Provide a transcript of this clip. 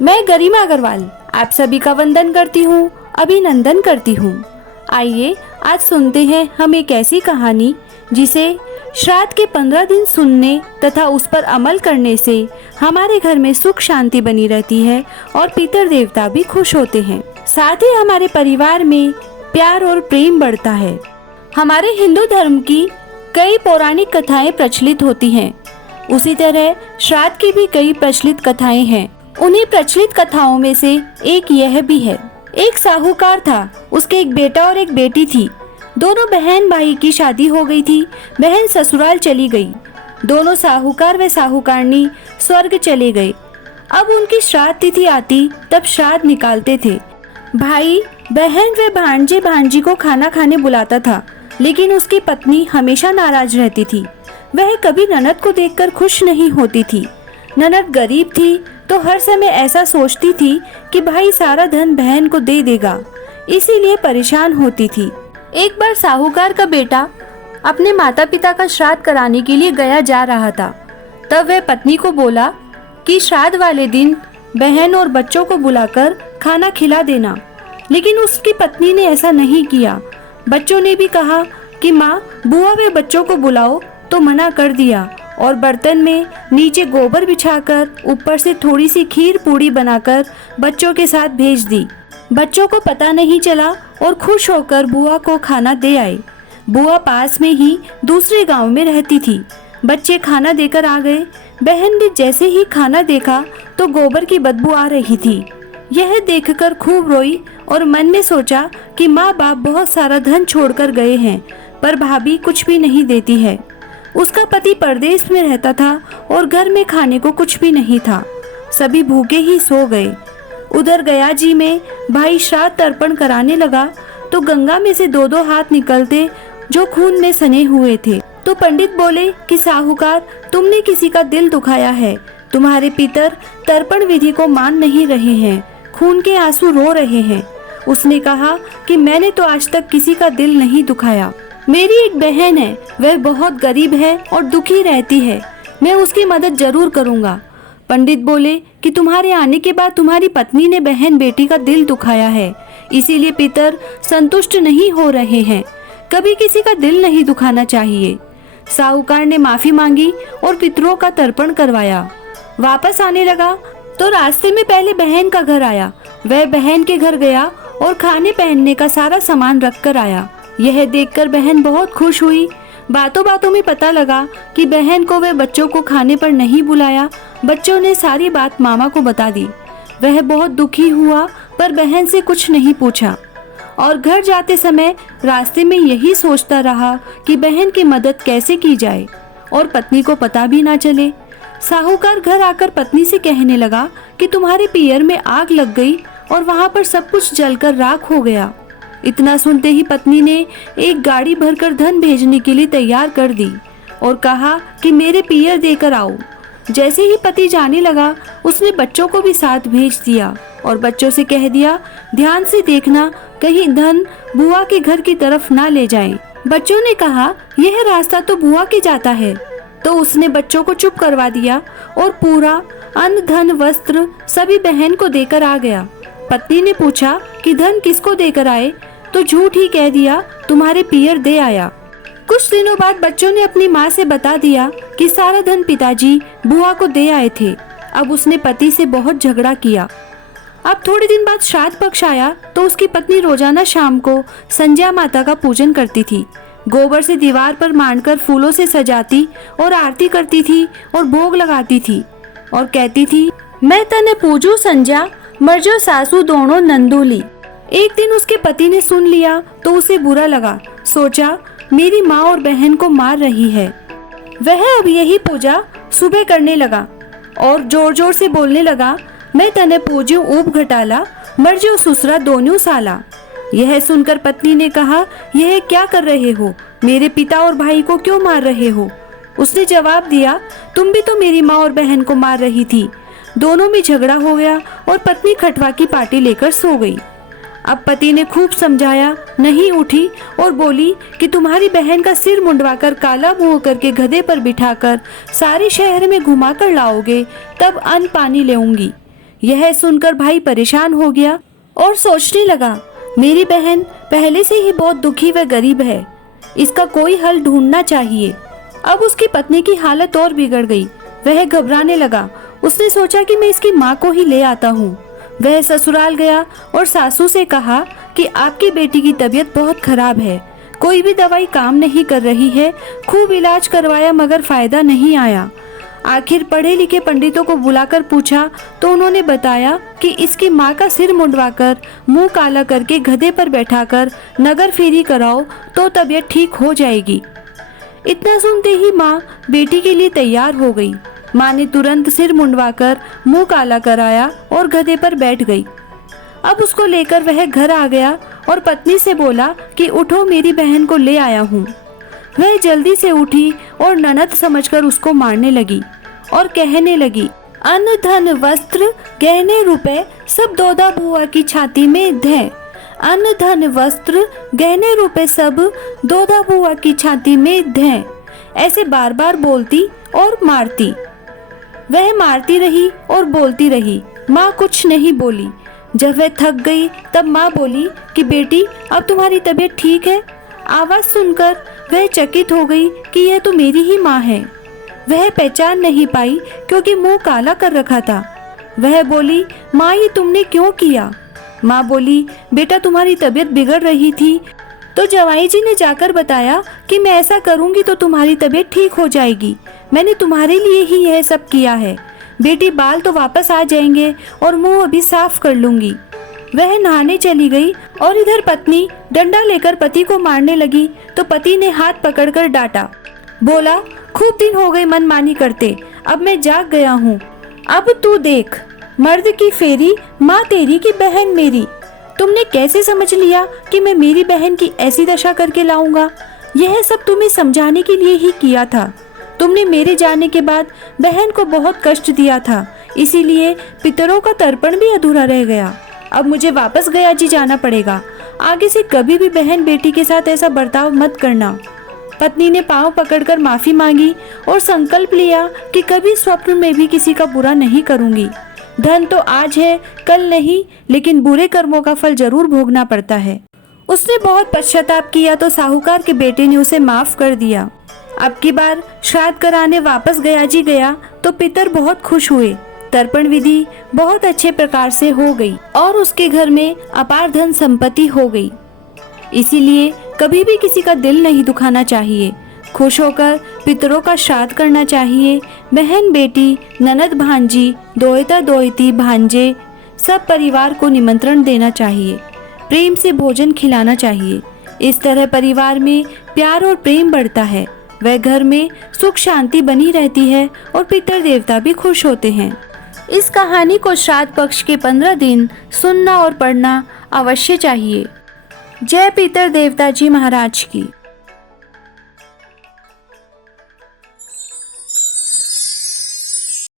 मैं गरिमा अग्रवाल आप सभी का वंदन करती हूँ, अभिनंदन करती हूँ। आइए आज सुनते हैं हम एक ऐसी कहानी जिसे श्राद्ध के 15 दिन सुनने तथा उस पर अमल करने से हमारे घर में सुख शांति बनी रहती है और पितर देवता भी खुश होते हैं। साथ ही हमारे परिवार में प्यार और प्रेम बढ़ता है। हमारे हिंदू धर्म की कई पौराणिक कथाएं प्रचलित होती हैं। उसी तरह श्राद्ध की भी कई प्रचलित कथाएं हैं। उन्हीं प्रचलित कथाओं में से एक यह भी है। एक साहूकार था, उसके एक बेटा और एक बेटी थी। दोनों बहन भाई की शादी हो गई थी। बहन ससुराल चली गई। दोनों साहूकार व साहूकारनी स्वर्ग चले गए। अब उनकी श्राद्ध तिथि आती तब श्राद्ध निकालते थे। भाई बहन व भांजे भांजी को खाना खाने बुलाता था, लेकिन उसकी पत्नी हमेशा नाराज रहती थी। वह कभी ननद को देखकर खुश नहीं होती थी। ननद गरीब थी तो हर समय ऐसा सोचती थी कि भाई सारा धन बहन को दे देगा, इसीलिए परेशान होती थी। एक बार साहूकार का बेटा अपने माता पिता का श्राद्ध कराने के लिए गया जा रहा था। तब वह पत्नी को बोला कि श्राद्ध वाले दिन बहन और बच्चों को बुलाकर खाना खिला देना, लेकिन उसकी पत्नी ने ऐसा नहीं किया। बच्चों ने भी कहा कि माँ बुआ वे बच्चों को बुलाओ, तो मना कर दिया और बर्तन में नीचे गोबर बिछाकर ऊपर से थोड़ी सी खीर पूड़ी बनाकर बच्चों के साथ भेज दी। बच्चों को पता नहीं चला और खुश होकर बुआ को खाना दे आए। बुआ पास में ही दूसरे गांव में रहती थी। बच्चे खाना देकर आ गए। बहन ने जैसे ही खाना देखा तो गोबर की बदबू आ रही थी। यह देखकर खूब रोई और मन में सोचा कि माँ बाप बहुत सारा धन छोड़कर गए हैं, पर भाभी कुछ भी नहीं देती है। उसका पति परदेश में रहता था और घर में खाने को कुछ भी नहीं था। सभी भूखे ही सो गए। उधर गया जी में भाई श्राद्ध तर्पण कराने लगा तो गंगा में से दो दो हाथ निकलते जो खून में सने हुए थे। तो पंडित बोले कि साहूकार, तुमने किसी का दिल दुखाया है। तुम्हारे पितर तर्पण विधि को मान नहीं रहे हैं, खून के आंसू रो रहे हैं। उसने कहा कि मैंने तो आज तक किसी का दिल नहीं दुखाया। मेरी एक बहन है, वह बहुत गरीब है और दुखी रहती है। मैं उसकी मदद जरूर करूंगा। पंडित बोले कि तुम्हारे आने के बाद तुम्हारी पत्नी ने बहन बेटी का दिल दुखाया है, इसीलिए पितर संतुष्ट नहीं हो रहे हैं। कभी किसी का दिल नहीं दुखाना चाहिए। साहूकार ने माफी मांगी और पितरों का तर्पण करवाया। वापस आने लगा तो रास्ते में पहले बहन का घर आया। वह बहन के घर गया और खाने पहनने का सारा सामान रख कर आया। यह देखकर बहन बहुत खुश हुई। बातों बातों में पता लगा कि बहन को वह बच्चों को खाने पर नहीं बुलाया। बच्चों ने सारी बात मामा को बता दी। वह बहुत दुखी हुआ पर बहन से कुछ नहीं पूछा और घर जाते समय रास्ते में यही सोचता रहा कि बहन की मदद कैसे की जाए और पत्नी को पता भी ना चले। साहूकार घर आकर पत्नी से कहने लगा कि तुम्हारे पियर में आग लग गई और वहाँ पर सब कुछ जलकर राख हो गया। इतना सुनते ही पत्नी ने एक गाड़ी भरकर धन भेजने के लिए तैयार कर दी और कहा कि मेरे पियर देकर आओ। जैसे ही पति जाने लगा उसने बच्चों को भी साथ भेज दिया और बच्चों से कह दिया, ध्यान से देखना कहीं धन बुआ के घर की तरफ ना ले जाए। बच्चों ने कहा, यह रास्ता तो बुआ के जाता है। तो उसने बच्चों को चुप करवा दिया और पूरा अन्न धन वस्त्र सभी बहन को देकर आ गया। पत्नी ने पूछा कि धन किसको देकर आए, तो झूठ ही कह दिया, तुम्हारे पियर दे आया। कुछ दिनों बाद बच्चों ने अपनी माँ से बता दिया कि सारा धन पिताजी बुआ को दे आए थे। अब उसने पति से बहुत झगड़ा किया। अब थोड़े दिन बाद श्राद्ध पक्ष आया तो उसकी पत्नी रोजाना शाम को संध्या माता का पूजन करती थी। गोबर से दीवार पर मांडकर फूलों से सजाती और आरती करती थी और भोग लगाती थी और कहती थी, मैं तने पूजू संध्या मर्जो सासू दोनों नंदोली। एक दिन उसके पति ने सुन लिया तो उसे बुरा लगा। सोचा, मेरी माँ और बहन को मार रही है। वह अब यही पूजा सुबह करने लगा और जोर जोर से बोलने लगा, मैं तने पूज्यू ऊप घटाला मर्जो सुसरा दोनों साला। यह सुनकर पत्नी ने कहा, यह क्या कर रहे हो, मेरे पिता और भाई को क्यों मार रहे हो। उसने जवाब दिया, तुम भी तो मेरी माँ और बहन को मार रही थी। दोनों में झगड़ा हो गया और पत्नी खटवा की पार्टी लेकर सो गई। अब पति ने खूब समझाया, नहीं उठी और बोली कि तुम्हारी बहन का सिर मुंडवाकर काला मुंह करके गधे पर बिठाकर सारे शहर में घुमा कर लाओगे, तब अन्न पानी लेऊंगी। यह सुनकर भाई परेशान हो गया और सोचने लगा, मेरी बहन पहले से ही बहुत दुखी व गरीब है, इसका कोई हल ढूंढना चाहिए। अब उसकी पत्नी की हालत और बिगड़ गई। वह घबराने लगा। उसने सोचा कि मैं इसकी माँ को ही ले आता हूँ। वह ससुराल गया और सासू से कहा कि आपकी बेटी की तबीयत बहुत खराब है, कोई भी दवाई काम नहीं कर रही है। खूब इलाज करवाया मगर फायदा नहीं आया। आखिर पढ़े लिखे पंडितों को बुलाकर पूछा तो उन्होंने बताया कि इसकी माँ का सिर मुंडवाकर, मुंह काला करके गधे पर बैठाकर नगर फेरी कराओ तो तबीयत ठीक हो जाएगी। इतना सुनते ही माँ बेटी के लिए तैयार हो गई। माँ ने तुरंत सिर मुंडवाकर मुंह काला कराया और गधे पर बैठ गई। अब उसको लेकर वह घर आ गया और पत्नी से बोला कि उठो, मेरी बहन को ले आया हूँ। वह जल्दी से उठी और ननद समझकर उसको मारने लगी और कहने लगी, अन्न धन वस्त्र गहने रुपए सब दोदा बुआ की छाती में धे। अन्न धन वस्त्र गहने रुपए सब दोदा बुआ की छाती में धे। ऐसे बार बार बोलती और मारती। वह मारती रही और बोलती रही। माँ कुछ नहीं बोली। जब वह थक गई तब माँ बोली कि बेटी, अब तुम्हारी तबीयत ठीक है? आवाज सुनकर वह चकित हो गई कि यह तो मेरी ही माँ है। वह पहचान नहीं पाई क्योंकि मुंह काला कर रखा था। वह बोली, माँ ये तुमने क्यों किया? माँ बोली, बेटा तुम्हारी तबीयत बिगड़ रही थी तो जवाई जी ने जाकर बताया कि मैं ऐसा करूँगी तो तुम्हारी तबीयत ठीक हो जाएगी। मैंने तुम्हारे लिए ही यह सब किया है। बेटी, बाल तो वापस आ जाएंगे और मुंह अभी साफ कर लूंगी। वह नहाने चली गई और इधर पत्नी डंडा लेकर पति को मारने लगी तो पति ने हाथ पकड़कर डांटा। बोला, खूब दिन हो गए मनमानी करते, अब मैं जाग गया हूँ। अब तू देख, मर्द की फेरी, माँ तेरी की बहन मेरी। तुमने कैसे समझ लिया कि मैं मेरी बहन की ऐसी दशा करके लाऊंगा? यह सब तुम्हें समझाने के लिए ही किया था। तुमने मेरे जाने के बाद बहन को बहुत कष्ट दिया था, इसीलिए पितरों का तर्पण भी अधूरा रह गया। अब मुझे वापस गया जी जाना पड़ेगा। आगे से कभी भी बहन बेटी के साथ ऐसा बर्ताव मत करना। पत्नी ने पांव पकड़कर माफी मांगी और संकल्प लिया कि कभी स्वप्न में भी किसी का बुरा नहीं करूंगी। धन तो आज है कल नहीं, लेकिन बुरे कर्मों का फल जरूर भोगना पड़ता है। उसने बहुत पश्चाताप किया तो साहूकार के बेटे ने उसे माफ कर दिया। अब की बार श्राद्ध कराने वापस गया जी गया तो पितर बहुत खुश हुए। तर्पण विधि बहुत अच्छे प्रकार से हो गई और उसके घर में अपार धन संपत्ति हो गई। इसीलिए कभी भी किसी का दिल नहीं दुखाना चाहिए। खुश होकर पितरों का श्राद्ध करना चाहिए। बहन बेटी, ननद भांजी, दोहिता दोहिती, भांजे, सब परिवार को निमंत्रण देना चाहिए। प्रेम से भोजन खिलाना चाहिए। इस तरह परिवार में प्यार और प्रेम बढ़ता है। वह घर में सुख शांति बनी रहती है और पितर देवता भी खुश होते हैं। इस कहानी को श्राद्ध पक्ष के 15 दिन सुनना और पढ़ना अवश्य चाहिए। जय पितर देवता जी महाराज की।